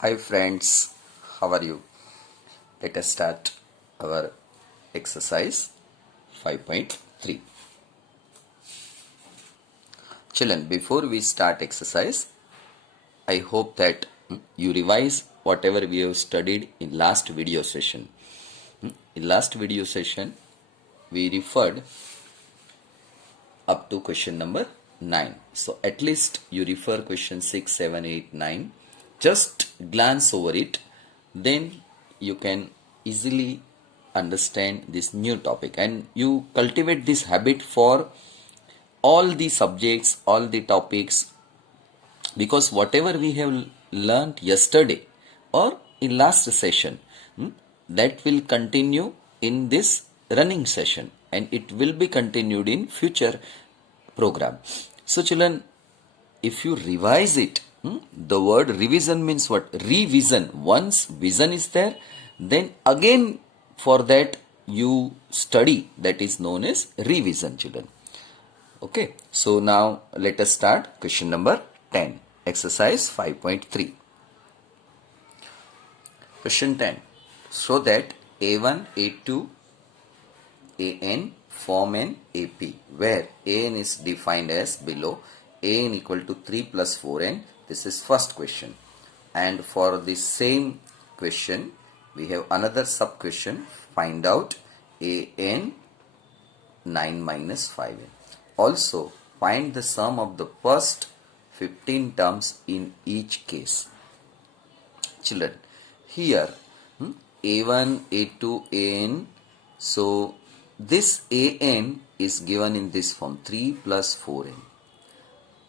Hi friends, how are you? Let us start our exercise 5.3. Children, before we start exercise, I hope that you revise whatever we have studied in last video session. In last video session, we referred up to question number 9. So at least you refer question 6, 7, 8, 9. Just glance over it. Then you can easily understand this new topic. And you cultivate this habit for all the subjects, all the topics. Because whatever we have learned yesterday or in last session, that will continue in this running session and it will be continued in future program. So children, if you revise it, the word revision means what? Revision. Once vision is there, then again for that you study, that is known as revision, children. Okay, so now let us start question number 10, exercise 5.3. Question 10. So that A1, A2, AN form an AP, where AN is defined as below. AN equal to 3 plus 4n. This is first question. And for the same question, we have another sub question. Find out AN 9 minus 5n. Also, find the sum of the first 15 terms in each case. Children, here A1, A2, AN. So, this AN is given in this form 3 plus 4n.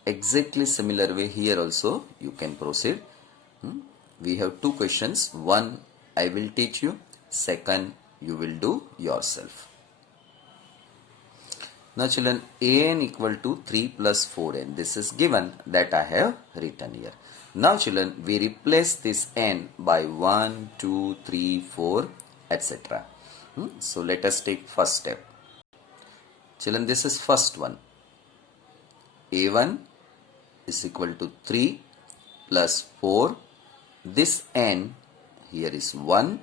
Exactly similar way here also you can proceed. We have two questions. One I will teach you. Second you will do yourself. Now children, AN equal to 3 plus 4n. This is given that I have written here. Now children, we replace this n by 1, 2, 3, 4, etc. So let us take first step. Children, this is first one. A1 is equal to 3 plus 4. This n here is 1.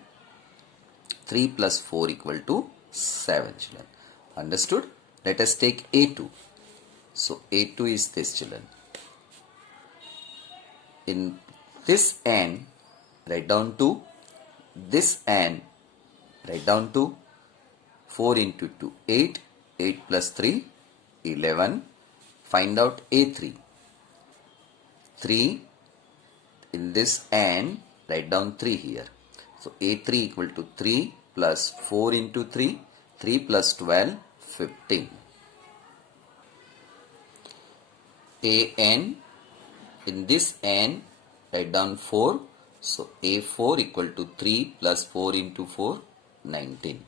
3 plus 4 equal to 7, children. Understood? Let us take A2. So A2 is this, children. In this n, write down 2. This n, write down 2. 4 into 2, 8. 8 plus 3, 11. Find out A3. 3. In this n, write down 3 here. So A3 equal to 3 plus 4 into 3. 3 plus 12, 15. AN, in this n, write down 4. So A4 equal to 3 plus 4 into 4, 19.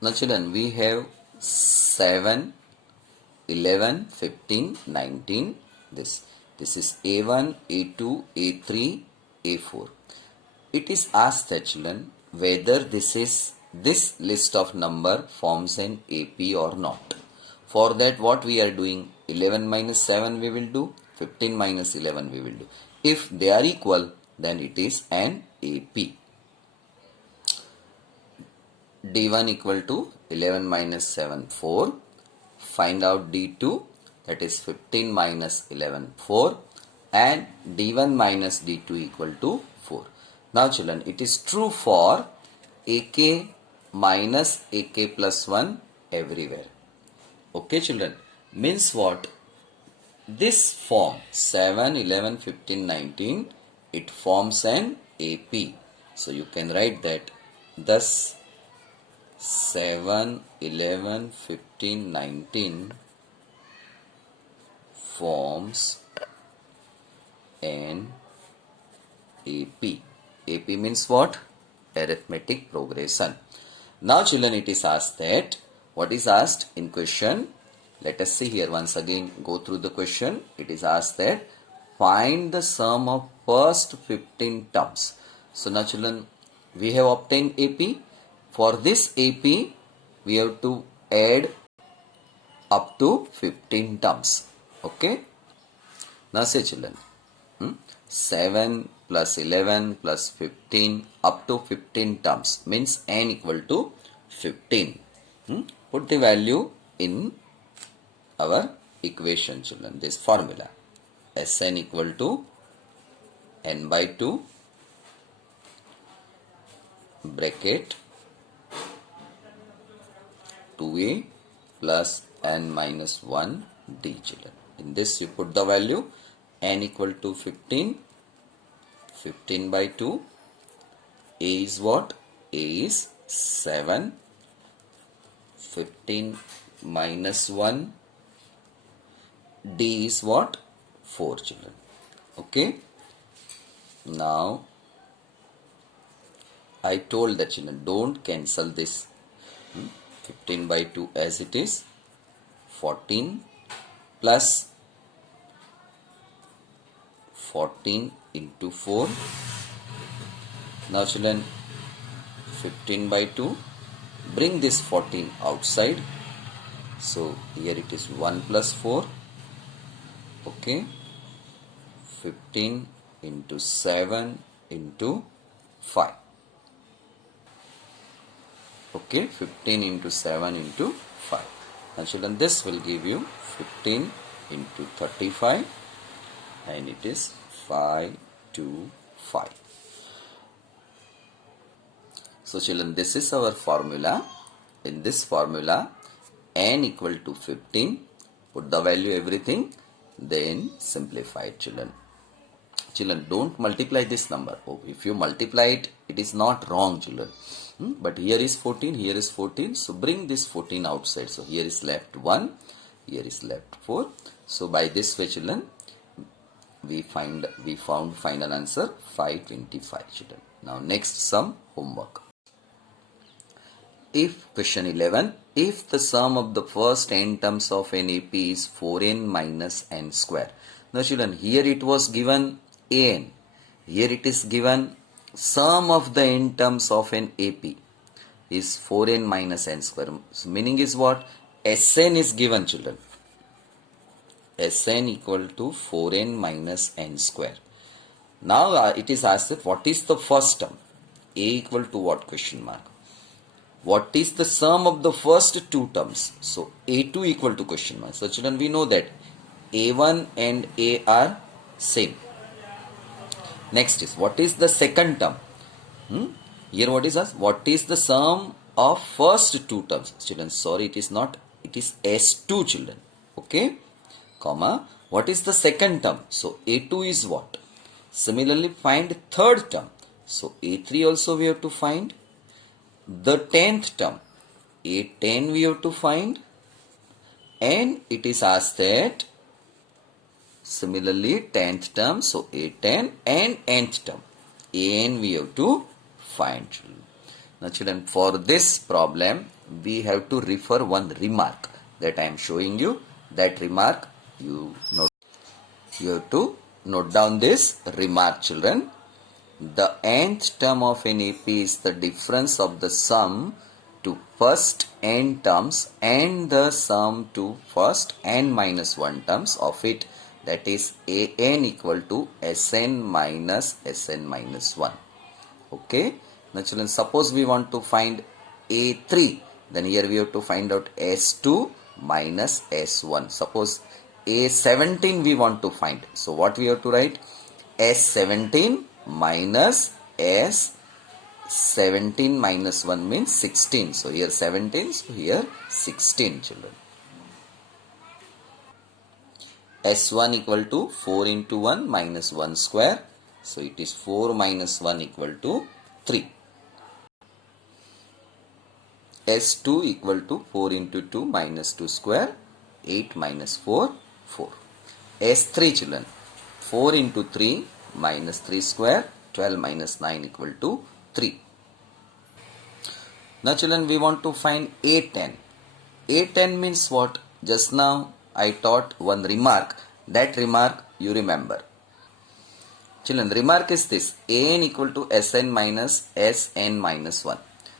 Now children, we have 7, 11, 15, 19. This is A1, A2, A3, A4. It is asked that children whether this list of number forms an AP or not. For that what we are doing? 11 minus 7 we will do, 15 minus 11 we will do. If they are equal, then it is an AP. D1 equal to 11 minus 7, 4. Find out D2, that is 15 minus 11, 4. And D1 minus D2 equal to 4. Now children, it is true for AK minus AK plus 1 everywhere. Okay children, means what? This form 7, 11, 15, 19, it forms an AP. So you can write that thus 7, 11, 15, 19 forms an AP. AP means what? Arithmetic progression. Now children, it is asked that, what is asked in question? Let us see here once again, go through the question. It is asked that find the sum of first 15 terms. So now children, we have obtained AP. For this AP, we have to add up to 15 terms. Okay. Now say children, 7 plus 11 plus 15 up to 15 terms means n equal to 15. Put the value in our equation, children, this formula. Sn equal to n by 2 bracket 2a plus n minus 1 d, children. In this you put the value n equal to 15, 15 by 2, a is what? A is 7, 15 minus 1, d is what? 4, children. Okay. Now I told the children don't cancel this. 15 by 2 as it is, 14 plus 14 into 4. Now children, 15 by 2, bring this 14 outside. So here it is 1 plus 4. Okay. 15 into 7 into 5. Okay, 15 into 7 into 5. Now children, this will give you 15 into 35 and it is 5 to 5. So children, this is our formula. In this formula, n equal to 15, put the value everything, then simplify it, children. Children, don't multiply this number. Oh, if you multiply it, it is not wrong, children. But here is 14, here is 14. So bring this 14 outside. So here is left 1, here is left 4. So by this way, children, we found final answer 525, children. Now next sum homework. If question 11, if the sum of the first n terms of an AP is 4n minus n square. Now children, here it was given an. Here it is given sum of the n terms of an AP is 4n minus n square. So meaning is what? Sn is given, children. Sn equal to 4n minus n square. Now it is asked that what is the first term? A equal to what? Question mark. What is the sum of the first two terms? So A2 equal to question mark. So children, we know that A1 and A are same. Next is, what is the second term? Here what is asked? What is the sum of first two terms? Children, sorry, it is not. It is S2, children. Okay. Comma. What is the second term? So A2 is what? Similarly, find third term. So A3 also we have to find. The 10th term, A10 we have to find, and it is asked that similarly 10th term, so A10 and nth term, An we have to find. Now children, for this problem we have to refer one remark that I am showing you. That remark you have to note down this remark, children. The nth term of an AP is the difference of the sum to first n terms and the sum to first n minus 1 terms of it, that is An equal to Sn minus 1. Okay. Now children, suppose we want to find A3, then here we have to find out S2 minus S1. Suppose A17 we want to find. So what we have to write? S17 minus S17 minus 1 means 16. So here 17, so here 16, children. S1 equal to 4 into 1 minus 1 square. So it is 4 minus 1 equal to 3. S2 equal to 4 into 2 minus 2 square. 8 minus 4, 4. S3, children. 4 into 3 minus 3 square, 12 minus 9 equal to 3. Now children, we want to find A10. A10 means what? Just now I taught one remark. That remark you remember. Children, remark is this: An equal to Sn minus Sn minus 1.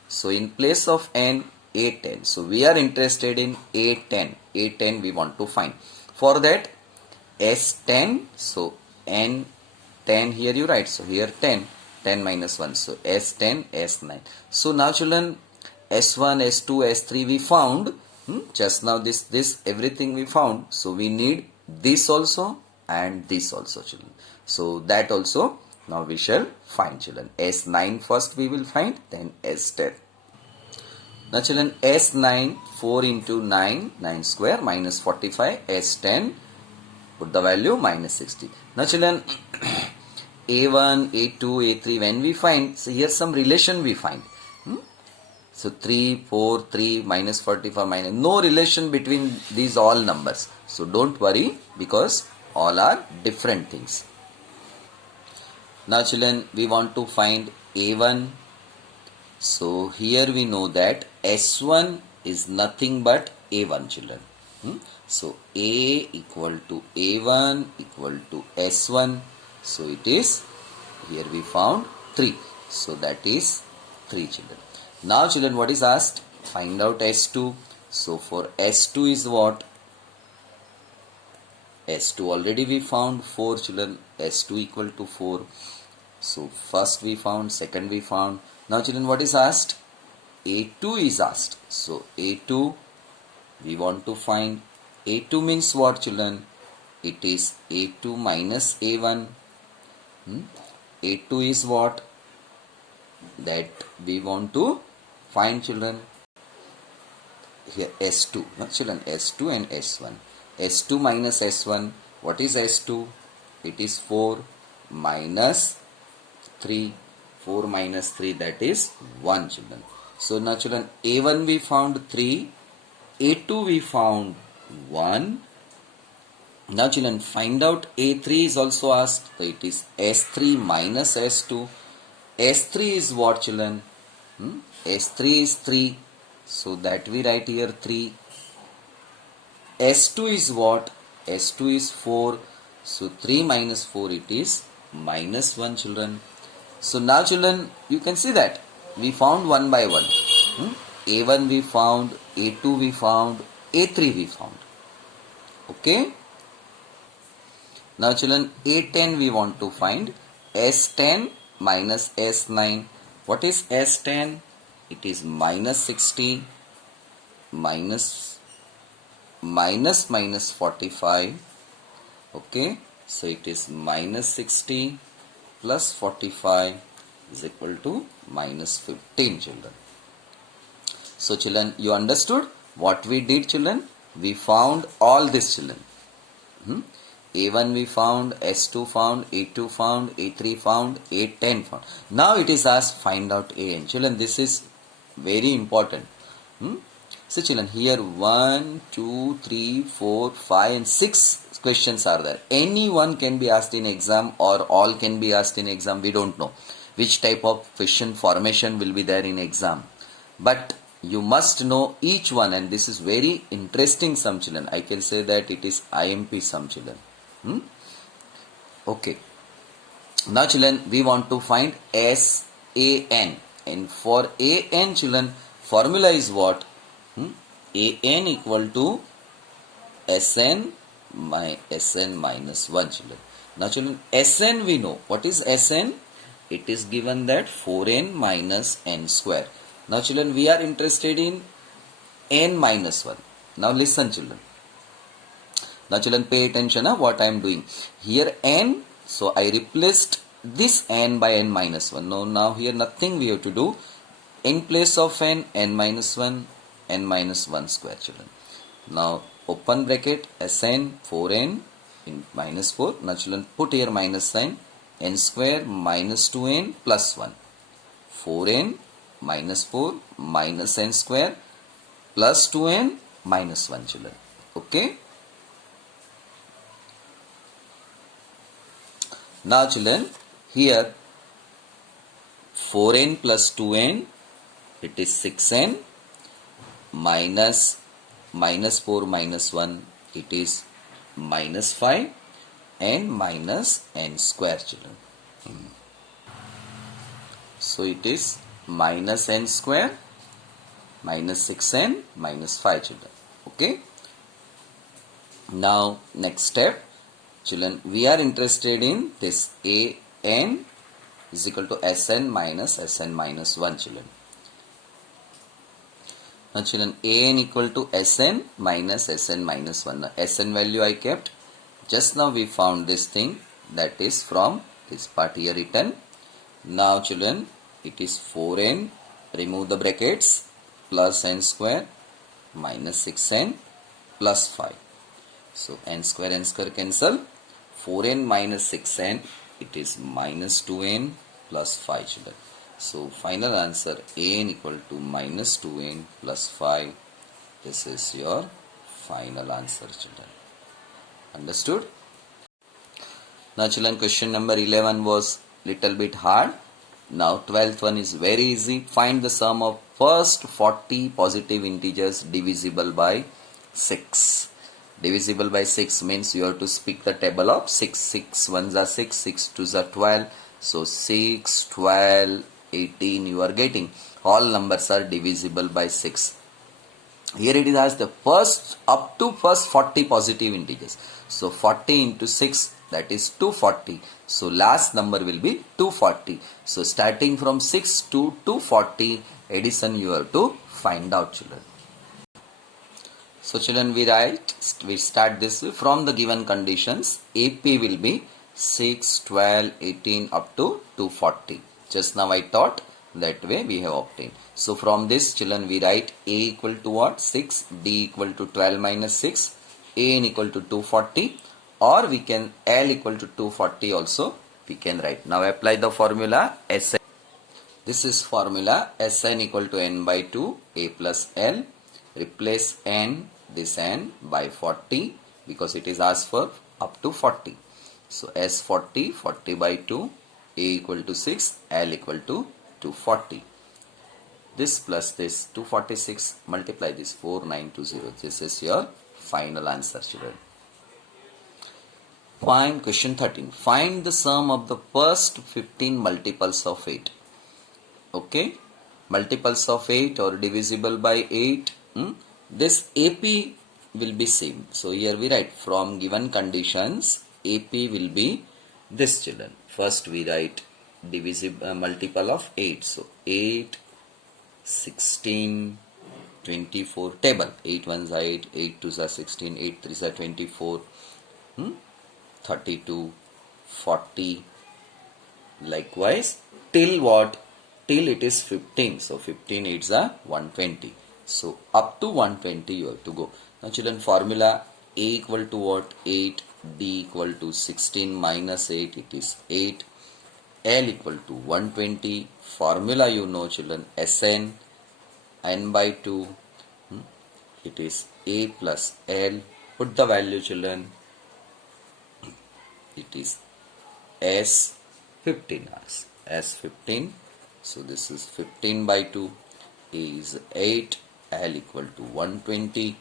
So in place of n, A10. So we are interested in A10. A10 we want to find. For that, S10, so n 10 here you write. So here 10. 10 minus 1. So S10, S9. So now children, S1, S2, S3 we found. Just now this everything we found. So we need this also and this also children. So that also now we shall find children. S9 first we will find, then S10. Now children, S9, 4 into 9, 9 square minus 45, S10, put the value minus 60. Now children, A1, A2, A3, when we find, so here some relation we find. So 3, 4, 3, minus 45, minus, no relation between these all numbers. So don't worry because all are different things. Now children, we want to find A1. So here we know that S1 is nothing but A1 children. So A equal to A1 equal to S1. So it is, here we found 3. So that is 3 children. Now children, what is asked? Find out S2. So for S2 is what? S2 already we found 4 children. S2 equal to 4. So first we found, second we found. Now children, what is asked? A2 is asked. So A2 we want to find. A2 means what children? It is A2 minus A1. A2 is what? That we want to find children. Here S2. No, children, S2 and S1. S2 minus S1. What is S2? It is 4 minus 3. 4 minus 3, that is 1 children. So now children, A1 we found 3. A2 we found 1. Now children, find out A3 is also asked. So it is S3 minus S2. S3 is what children? S3 is 3. So that we write here 3. S2 is what? S2 is 4. So 3 minus 4, it is minus 1 children. So now children, you can see that we found one by one. A1 we found, A2 we found, A3 we found. Okay. Now children, A10 we want to find. S10 minus S9. What is S10? It is minus 60 minus 45. Okay. So it is minus 60 plus 45 is equal to minus 15 children. So children, you understood what we did children? We found all this children. A1 we found, S2 found, A2 found, A3 found, A10 found. Now it is asked find out AN. Children, this is very important. So children, here 1, 2, 3, 4, 5 and 6 questions are there. Any one can be asked in exam or all can be asked in exam. We don't know which type of question formation will be there in exam. But you must know each one, and this is very interesting sum children. I can say that it is IMP sum children. Okay. Now children, we want to find SAN, and for AN children, formula is what? AN equal to SN minus 1 children. Now children, SN we know. What is SN? It is given that 4n minus n square. Now children, we are interested in n minus 1. Now listen children. Now children, pay attention what I am doing. Here n, so I replaced this n by n minus 1. Now here nothing we have to do. In place of n minus 1, n minus 1 square children. Now open bracket Sn 4n in minus 4. Now children, put here minus sign. N square minus 2n plus 1. 4n minus 4 minus n square plus 2n minus 1 children. Okay. Now children, here 4n plus 2n, it is 6n, minus 4 minus 1, it is minus 5, and minus n square children. So it is minus n square, minus 6n, minus 5 children. Okay. Now next step, Children, we are interested in this an is equal to Sn minus 1, children. Now children, an equal to Sn minus 1. Now, Sn value I kept. Just now we found this thing, that is from this part here written. Now children, it is 4n, remove the brackets, plus n square minus 6n plus 5. So n square cancel. 4n minus 6n, it is minus 2n plus 5, children. So final answer, an equal to minus 2n plus 5. This is your final answer, children. Understood? Now children, question number 11 was little bit hard. Now 12th one is very easy. Find the sum of first 40 positive integers divisible by 6. Divisible by 6 means you have to speak the table of 6. 6 ones are 6, 6 twos are 12. So 6, 12, 18 you are getting. All numbers are divisible by 6. Here it is as the first up to first 40 positive integers. So 40 into 6, that is 240. So last number will be 240. So starting from 6 to 240 addition you have to find out, children. So children, we start this way. From the given conditions, AP will be 6, 12, 18 up to 240. Just now I taught, that way we have obtained. So from this, children, we write A equal to what? 6, D equal to 12 minus 6, AN equal to 240, or we can L equal to 240 also we can write. Now apply the formula Sn. This is formula Sn equal to n by 2 A plus L. Replace n, this n by 40 because it is asked for up to 40. So S40, 40 by 2, A equal to 6, L equal to 240. This plus this 246, multiply this 4920. This is your final answer, children. Find question 13. Find the sum of the first 15 multiples of 8. Okay, multiples of 8 or divisible by 8. This AP will be same. So here we write from given conditions AP will be this, children. First we write divisible multiple of 8. So 8, 16, 24 table. 8 ones are 8, 8 twos are 16, 8 threes are 24, 32, 40. Likewise till what? Till it is 15. So 15 8s are 120. So up to 120 you have to go. Now children, formula A equal to what? 8, D equal to 16 minus 8, it is 8, L equal to 120. Formula you know, children, Sn, n by 2, it is A plus L. Put the value, children, it is S15 S15. So this is 15 by 2, A is 8, L equal to 120.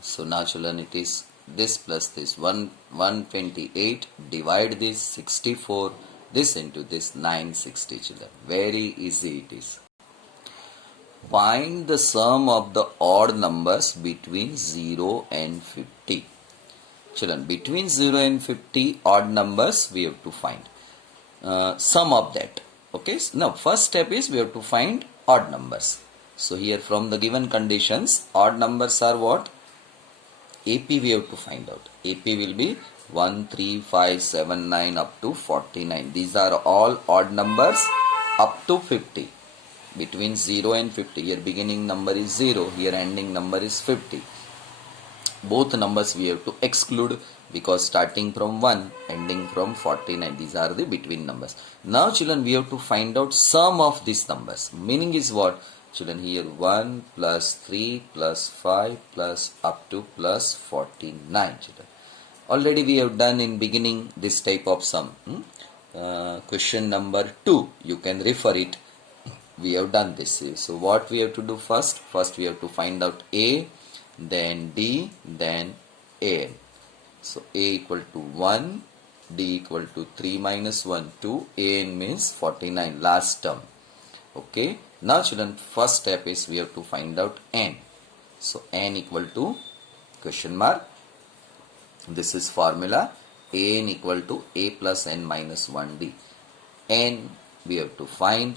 So now children, it is this plus this 128, divide this 64, this into this 960, children. Very easy it is. Find the sum of the odd numbers between 0 and 50. Children, between 0 and 50 odd numbers we have to find. Sum of that. Okay, now first step is we have to find odd numbers. So here from the given conditions, odd numbers are what? AP we have to find out. AP will be 1, 3, 5, 7, 9 up to 49. These are all odd numbers up to 50. Between 0 and 50. Here beginning number is 0. Here ending number is 50. Both numbers we have to exclude because starting from 1, ending from 49. These are the between numbers. Now children, we have to find out sum of these numbers. Meaning is what? Children, here 1 plus 3 plus 5 plus up to plus 49, children. Already we have done in beginning this type of sum. Question number 2, you can refer it. We have done this. So what we have to do first? First we have to find out A, then D, then AN. So A equal to 1, D equal to 3 minus 1, 2, AN means 49, last term. Okay. Now children, first step is we have to find out N. So N equal to question mark. This is formula an equal to a plus n minus 1d. N we have to find,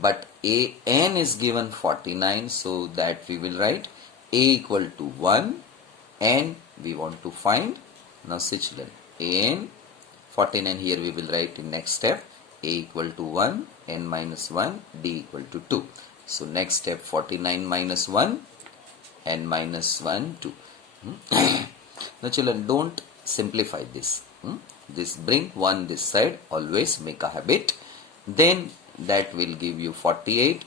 but an is given 49, so that we will write a equal to 1 and we want to find. Now see children, an 49 here we will write in next step a equal to 1, n minus 1, d equal to 2. So next step 49 minus 1, n minus 1, 2. Now children, don't simplify this. This bring 1 this side, always make a habit. Then that will give you 48,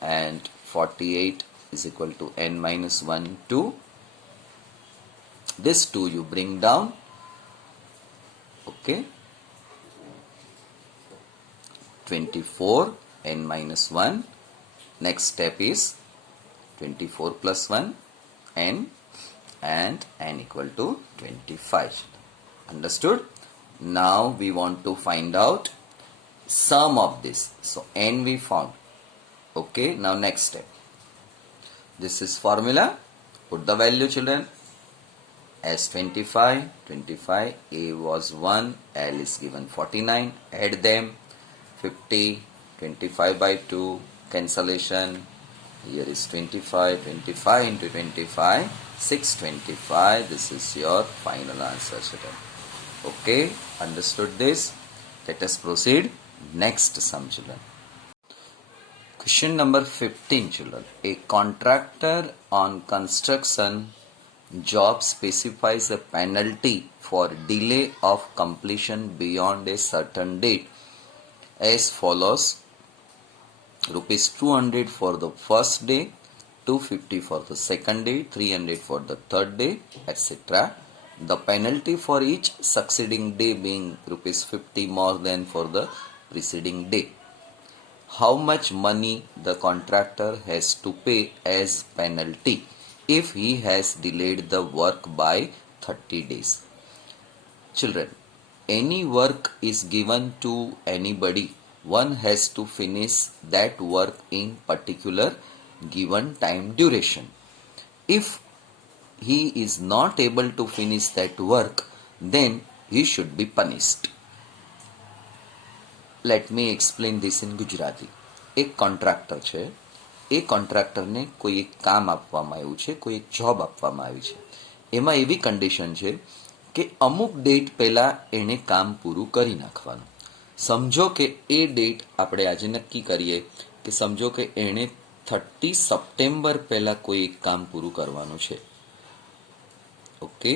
and 48 is equal to n minus 1, 2. This 2 you bring down. Okay. 24, n minus 1. Next step is 24 plus 1, n, and n equal to 25. Understood? Now we want to find out sum of this. So n we found. Okay, now next step. This is formula. Put the value children. As 25, a was 1, L is given 49, add them, 50, 25 by 2, cancellation, here is 25 into 25, 625, this is your final answer children. Okay, understood this? Let us proceed. Next sum children. Question number 15 children. A contractor on construction job specifies a penalty for delay of completion beyond a certain date as follows: rupees 200 for the first day, 250 for the second day, 300 for the third day, etc. The penalty for each succeeding day being rupees 50 more than for the preceding day. How much money the contractor has to pay as penalty if he has delayed the work by 30 days? Children, any work is given to anybody, one has to finish that work in particular given time duration. If he is not able to finish that work, then he should be punished. Let me explain this in Gujarati. એક contractor છે, એ કોન્ટ્રાક્ટરને કોઈ એક કામ આપવામાં આવ્યું છે, કોઈ એક જોબ આપવામાં આવી છે. એમાં એવી કન્ડિશન છે કે અમુક ડેટ પહેલાં એણે કામ પૂરું કરી નાખવાનું. સમજો કે એ ડેટ આપણે આજે નક્કી કરીએ કે સમજો કે એણે 30 સપ્ટેમ્બર પહેલાં કોઈ એક કામ પૂરું કરવાનું છે. Okay,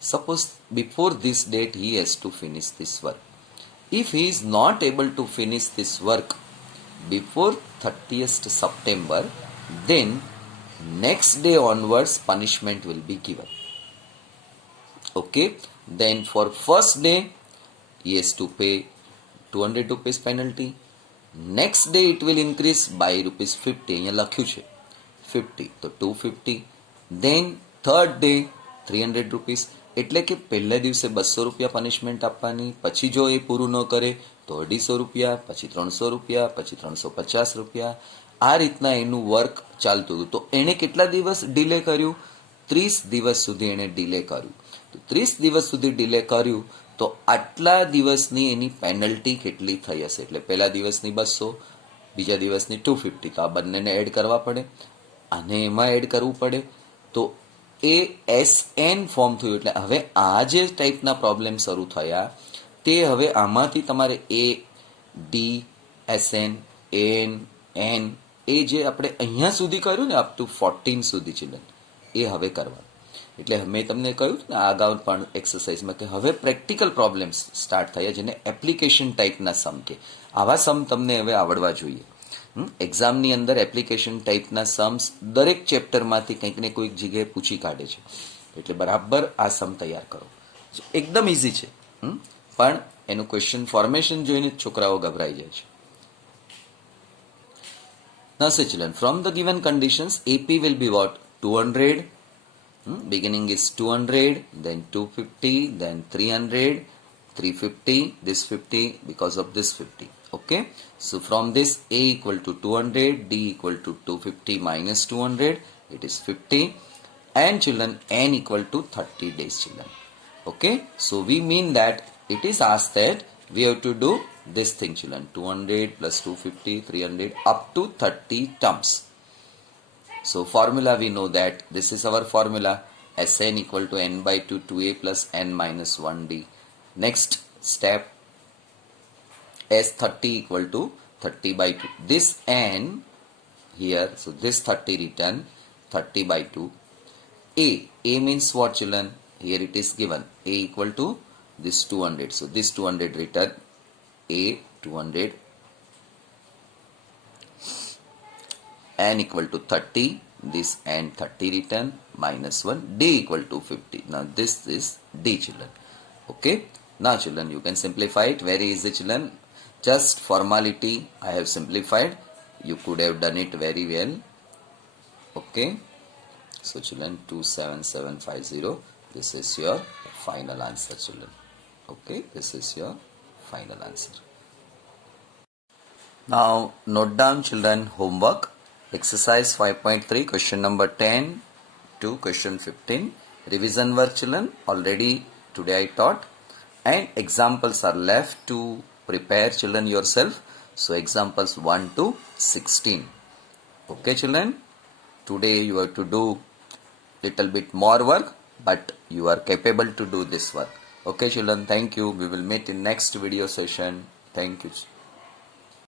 suppose before this date he has two finish this work. If he is not able to finish this work before 30th September, then next day onwards punishment will be given. Okay, then for first day he has to pay 200 rupees penalty. Next day it will increase by rupees 50. અહીંયા લખ્યું છે 50, તો 250. Then third day 300 rupees. એટલે કે પહેલા દિવસે 200 રૂપિયા punishment આપવાની, પછી જો એ પૂરું ન કરે તો 250 રૂપિયા, પછી 300 રૂપિયા, પછી 350 રૂપિયા. આ રીતના એનું વર્ક ચાલતું હતું. તો એણે કેટલા દિવસ ડિલે કર્યું? 30 દિવસ સુધી એણે ડિલે કર્યું. તો 30 દિવસ સુધી ડિલે કર્યું તો આટલા દિવસની એની પેનલ્ટી કેટલી થઈ હશે? એટલે પહેલા દિવસની 200, બીજા દિવસની 250. તો આ બંનેને એડ કરવા પડે, આને એમાં એડ કરવું પડે. તો ASN ફોર્મ થયું. એટલે હવે આ જે ટાઈપના પ્રોબ્લેમ શરૂ થયા તે હવે આમાંથી તમારે ADSN, AN, N એ જે આપણે અહીંયા સુધી કર્યું ને અપ ટુ 14 સુધી ચિલ્ડ્રન, એ હવે કરવાનું. એટલે મેં તમને કહ્યું ને અગાઉ પણ એક્સરસાઇઝમાં કે હવે પ્રેક્ટિકલ પ્રોબ્લેમ્સ સ્ટાર્ટ થયા જેને એપ્લિકેશન ટાઈપના સમ કે. આવા સમ તમને હવે આવડવા જોઈએ. એક્ઝામની અંદર એપ્લિકેશન ટાઈપના सम्स દરેક ચેપ્ટરમાંથી કંઈક ને કોઈક જગ્યાએ પૂછી કાઢે છે. એટલે બરાબર આ સમ તૈયાર કરો. એકદમ ઇઝી છે, પણ એનું ક્વેશ્ચન ફોર્મેશન જોઈને છોકરાઓ ગભરાઈ જાય છે. Now say children, from the given conditions AP will be what? 200, beginning is 200, then 250, then 300, 350, this 50 because of this 50. Okay, so from this A equal to 200, D equal to 250 minus 200, it is 50. and children n equal to 30 days children. Okay, so we mean that it is asked that we have to do this thing children, 200 plus 250 300 up to 30 terms. So formula we know that this is our formula, Sn equal to n by 2 2a plus n minus 1d. Next step, S30 equal to 30 by 2. This n here, so this 30 written, 30 by 2. A means what children? Here it is given, A equal to this 200. So this 200 written, A 200, n equal to 30, this n 30 written, minus 1, d equal to 50. Now this is d children. Okay, now children you can simplify it, very easy children. Just formality I have simplified, you could have done it very well. Okay, so children 27750, this is your final answer children. Okay, this is your final answer. Now note down children homework. Exercise 5.3, question number 10 to question 15. Revision work children already today I taught, and examples are left to prepare children yourself. So examples 1 to 16. Okay children, today you have to do little bit more work, but you are capable to do this work. Okay children, thank you. We will meet in next video session. Thank you.